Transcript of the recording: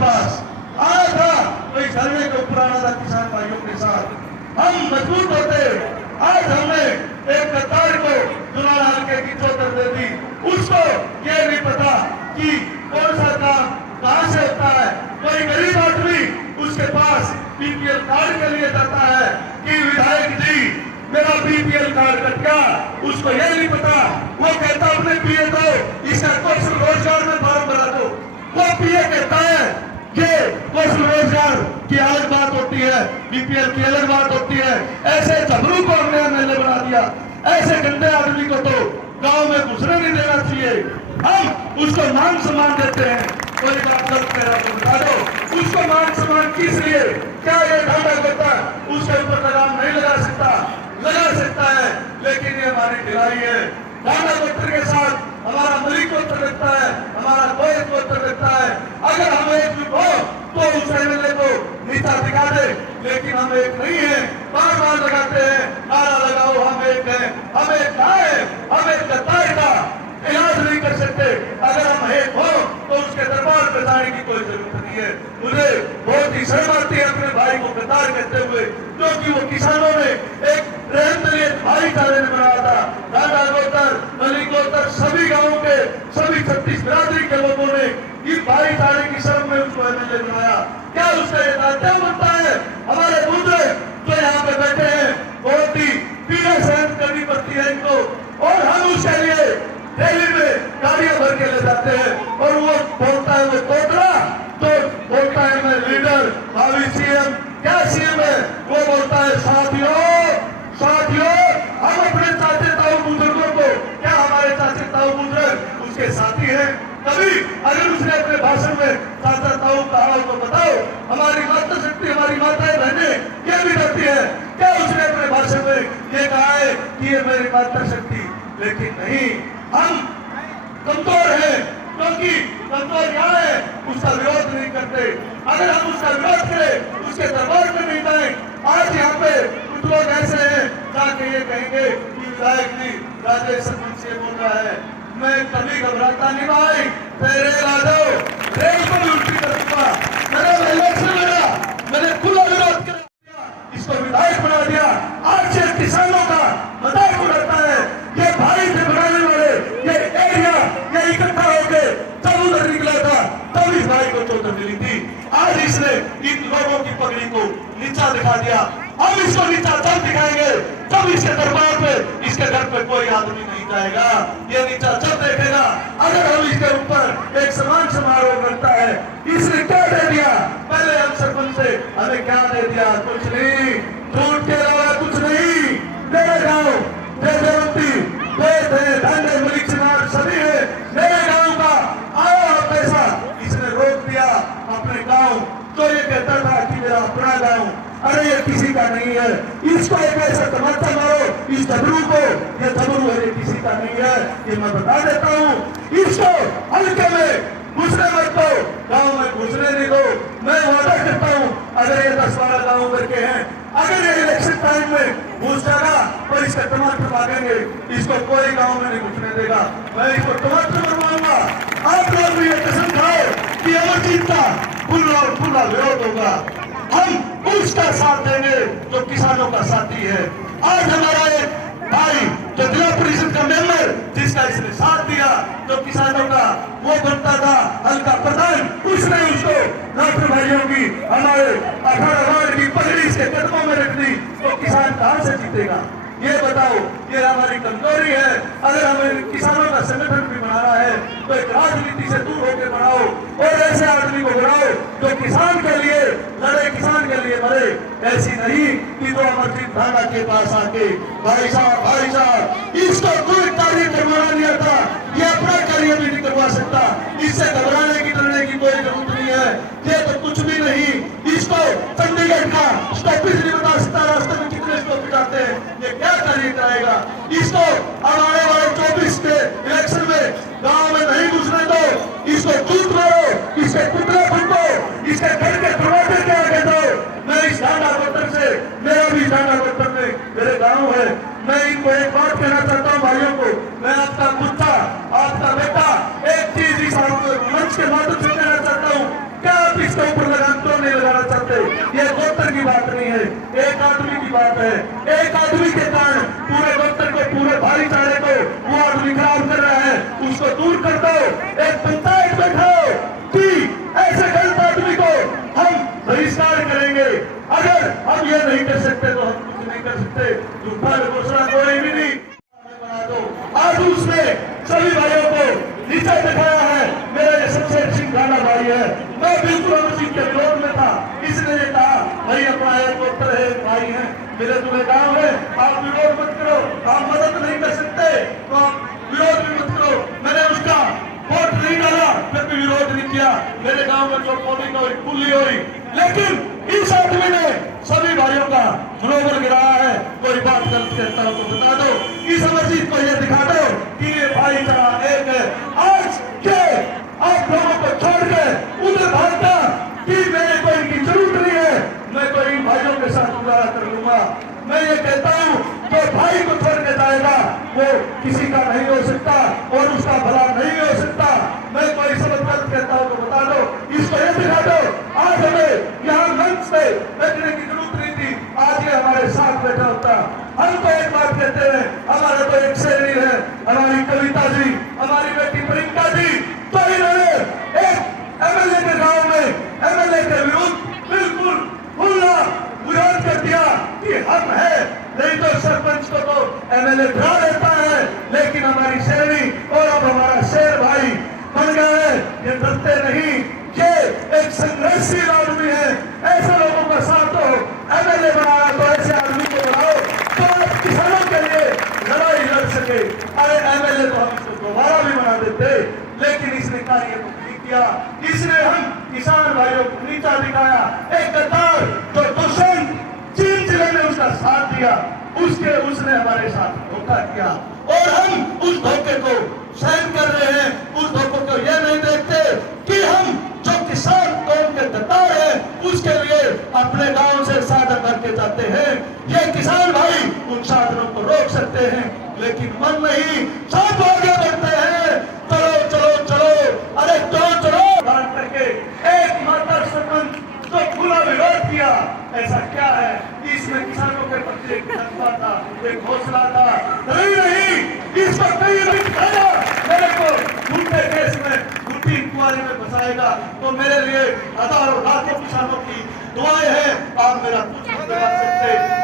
पास आया था, कोई धरने के ऊपर आना था किसान भाइयों के साथ, हम मजबूत होते। आज हमने एक गद्दार को चुनाव हल्के की चौधर दे दी, उसको ये नहीं पता कि कौन सा काम कहां से होता है। कोई गरीब आदमी उसके पास बीपीएल कार्ड के लिए जाता है कि विधायक जी मेरा बीपीएल कार्ड कट गया, उसको ये नहीं पता। वो कहता अपने पीए दो, इसका कौशल रोजगार में फॉर्म भरा दो। वो पीए कहता है ये कौशल रोजगार की अलग बात होती है, बीपीएल की अलग बात होती है। ऐसे झबरू को हमने एमएलए बना दिया। ऐसे गंदे आदमी को तो गांव में घुसने नहीं देना चाहिए। हम उसको मान सम्मान देते हैं। कोई बात गलत कह रहा तो बता दो, उसको मान सम्मान किस लिए? क्या ये ढांढा करता उसके ऊपर लगाम नहीं लगा सकता? लगा सकता है, लेकिन ये हमारी ढिलाई है। ढांढा पत्र के साथ हमारा मलिक गोत्र लगता है, हमारा गोयत गोत्र लगता है। अगर हम एकजुट हो तो उस एमएलए को नीचा दिखा दे, लेकिन हम एक नहीं है। बार बार लगाते हैं नारा लगाओ हम एक है, हम एक कहा है, हम एक गद्दार का इलाज नहीं कर सकते। अगर हम एक हो तो उसके दरबार में जाने की कोई जरूरत नहीं है। मुझे बहुत ही शर्म आती है अपने भाई को गद्दार कहते हुए, क्योंकि वो किसानों ने एक रहमतलियत भाईचारे में बनाया था। ढांढा गोत्र, मलिक गोत्र, सभी गांवों के सभी 36 बिरादरी के लोगों ने इस भाईचारे की शर्म में उसको एमएलए बनाया। क्या उसका ये दायित्व बनता है? हमारे बुजुर्ग जो यहाँ पे बैठे हैं बहुत ही पीड़ा सहन करनी पड़ती है इनको, और हम उसके लिए दिल्ली में गाड़ियां भर के ले जाते हैं। और वो बोलता है वो कोटरा, तो बोलता है मैं लीडर, भावी सीएम। क्या सीएम है? वो बोलता है साथियों हम अपने चाचे ताऊ बुजुर्गों को, क्या हमारे चाचे ताऊ बुजुर्ग उसके साथी हैं? कभी अगर उसने अपने भाषण में चाचा ताऊ कहा तो बताओ। हमारी माता शक्ति, हमारी माताएं बहनें ये भी डरती है। क्या उसने अपने भाषण में ये कहा है कि ये मेरी माता शक्ति? लेकिन नहीं, हम कमजोर हैं, क्योंकि कमजोर क्या है उसका विरोध नहीं करते। अगर हम उसका विरोध करें, उसके दरबार में नहीं जाए। आज यहाँ पे कुछ लोग ऐसे हैं जाके ये कहेंगे कि विधायक जी राजेश सरपंच से बोल रहा है। मैं कभी घबराता नहीं भाई, तेरे राजो रेल को भी उल्टी कर दूंगा। मैंने इलेक्शन लड़ा, मैंने खुला विरोध किया, इसको विधायक बना दिया। आज से किसानों का मजाक उड़ाता है। ये भाई से बनाने वाले ये एरिया ये इकट्ठा होके तब उधर निकला था, तब इस भाई को चोट मिली थी। आज इसने इन लोगों की पगड़ी को नीचा दिखा दिया। हम इसको नीचा तब दिखाएंगे तब इसके दरबार पे, इसके घर पे कोई आदमी नहीं जाएगा। ये नीचा जब देखेगा अगर हम इसके ऊपर एक समान समारोह करता है। इसने क्या दे दिया? पहले हम सरपंच से हमें क्या दे दिया? कुछ नहीं, झूठ के अलावा कुछ नहीं। मेरे गाँव जयवंती ढांढे मलिक सिनार सभी है, मेरे गांव का आया पैसा इसने रोक दिया। अपने गांव तो ये कहता था कि मेरा अपना गांव, अरे ये किसी का नहीं है। इसको एक ऐसा तमाचा मारो इस झबरू को, ये झबरू है, ये किसी का नहीं है। ये मैं बता देता हूँ। इसको हल्के में घुसने मत दो, गाँव में घुसने नहीं दो। मैं वादा करता हूँ अगर ये 10-12 गाँव करके हैं, अगर ये इलेक्शन टाइम में घुस जाएगा तो इसका टमाटर मांगेंगे, इसको कोई गांव में नहीं घुसने देगा। मैं इसको टमाटर मरवाऊंगा। आप लोग भी ये कसम खाओ कि अमरजीत का खुला विरोध होगा। हम उसका साथ देंगे जो किसानों का साथी है। आज हमारा एक भाई जो जिला परिषद का मेंबर जिसका इसने साथ दिया, जो किसानों का वो बनता था हल्का प्रधान, उसने उसको डॉक्टर भाइयों की हमारे 18 वार्ड की पगड़ी इसके कदमों में रख दी, तो किसान कहां से जीतेगा? ये बताओ, ये हमारी कमजोरी है। अगर हमें किसानों का संगठन भी बनाना है तो एक राजनीति से दूर होकर बनाओ और ऐसे आदमी को बनाओ जो किसान के लिए लड़े, किसान के लिए मरे। ऐसी नहीं कि जो अमरजीत ढांढा के पास आके भाई साहब इसको कोई कार्य करवाना नहीं आता, ये अपना कार्य भी नहीं करवा सकता। इससे घबराने की डरने की कोई जरूरत नहीं है। ये तो कुछ भी नहीं। इसको चंडीगढ़ का स्टॉपेज नहीं बता सकता रास्ते में कितने स्टॉपेज आते हैं। ये क्या कार्य कराएगा? इसको आने वाले 24 के इलेक्शन में गांव में नहीं घुसने दो। इसको टूट मारो, इसके टुकड़े फूटो, इसके घर के दरवाजे के आगे दो। मैं इस ढांढा गोत्र से, मेरा भी ढांढा गोत्र में मेरे गाँव है। मैं इनको एक बात कहना चाहता हूँ भाइयों को, मैं आपका पुत्र, आपका बेटा, एक चीज इस मंच के माध्यम से कहना चाहता हूँ, क्या आप इस नहीं है, एक आदमी की बात है। एक आदमी के कारण पूरे वतन को, पूरे भाईचारे को वो आदमी खराब कर रहा है, उसको दूर कर दो। एक पंचायत बैठाओ कि ऐसे गलत आदमी को हम बहिष्कार करेंगे। अगर हम ये नहीं कर सकते तो हम कुछ नहीं कर सकते। झूठा घोषणा कोई भी नहीं बना दो। आज उसने सभी भाइयों को नीचे दिखाया है। मेरा ये सबसे सिंघाड़ा भाई है, मैं बिल्कुल अमर सिंह के विरोध में था। इसने ये कहा भाई अपना हेलीकॉप्टर है, भाई है, मेरे तुम्हें गाँव है, आप विरोध मत करो, आप मदद नहीं कर सकते तो आप विरोध भी मत करो। मैंने उसका वोट नहीं डाला, फिर भी विरोध नहीं किया। मेरे गांव में जो पोलिंग हुई, पुली हुई, लेकिन इस आदमी ने सभी भाइयों का मनोबल गिराया है। कोई बात गलत कहता हो तो बता दो, इस मस्जिद को ये दिखा दो कि ये भाईचारा एक है। आज के आप लोगों को छोड़ के उधर भागता कि मेरे को इनकी जरूरत नहीं है, मैं तो इन भाइयों के साथ गुजारा कर लूंगा। मैं ये कहता हूँ जो भाई को छोड़ के जाएगा वो किसी का नहीं हो सकता और उसका भला नहीं हो सकता। मैं कोई शब्द गलत कहता हूँ तो बता दो, इसको ये दिखा दो। आज हमें यहाँ मंच पे बैठने की जरूरत नहीं थी, आज ये हमारे साथ बैठा होता। हम तो एक बात कहते हैं, हमारा तो एक शेरी है, हमारी कविता जी, हमारी बेटी प्रियंका जी, तो इन्होंने एक एमएलए के गाँव में एमएलए के विरुद्ध बिल्कुल खुला विरोध कर दिया कि हम है, नहीं तो सरपंच को तो एमएलए डरा देता है, लेकिन हमारी शेरनी और अब हमारा शेर भाई बन गया है। ये डरते नहीं, ये एक संघर्षशील आदमी है। ऐसे लोगों का साथ हो, एमएलए बनाया तो ऐसे आदमी को बनाओ तो आप किसानों के लिए लड़ाई लड़ सके। अरे एमएलए तो हम इसको दोबारा भी बना देते, लेकिन इसने कार्य को नहीं किया। इसने हम किसान भाइयों को नीचा दिखाया। एक गद्दार जो दुष्यंत चीन जिले में उसका साथ दिया, उसने हमारे साथ धोखा किया और हम उस धोखे को सहन कर रहे हैं। उस धोखे को यह नहीं देखते कि हम जो किसान कौम के गद्दार हैं उसके लिए अपने गांव से साधन करके जाते हैं। ये किसान भाई उन साधनों को रोक सकते हैं, लेकिन मन नहीं, सब आगे बढ़ते हैं। चलो चलो चलो, अरे चलो करके एक मात्र सरपंच तो खुला विरोध किया। ऐसा क्या है कि इसमें किसानों के प्रति एक जज्बा था, एक हौसला था? नहीं, इस पर कहीं नहीं दिखाया। मेरे को झूठे केस में, झूठी इंक्वायरी में फंसाएगा तो मेरे लिए हजारों लाखों किसानों की दुआएं हैं। आप मेरा कुछ नहीं करवा सकते।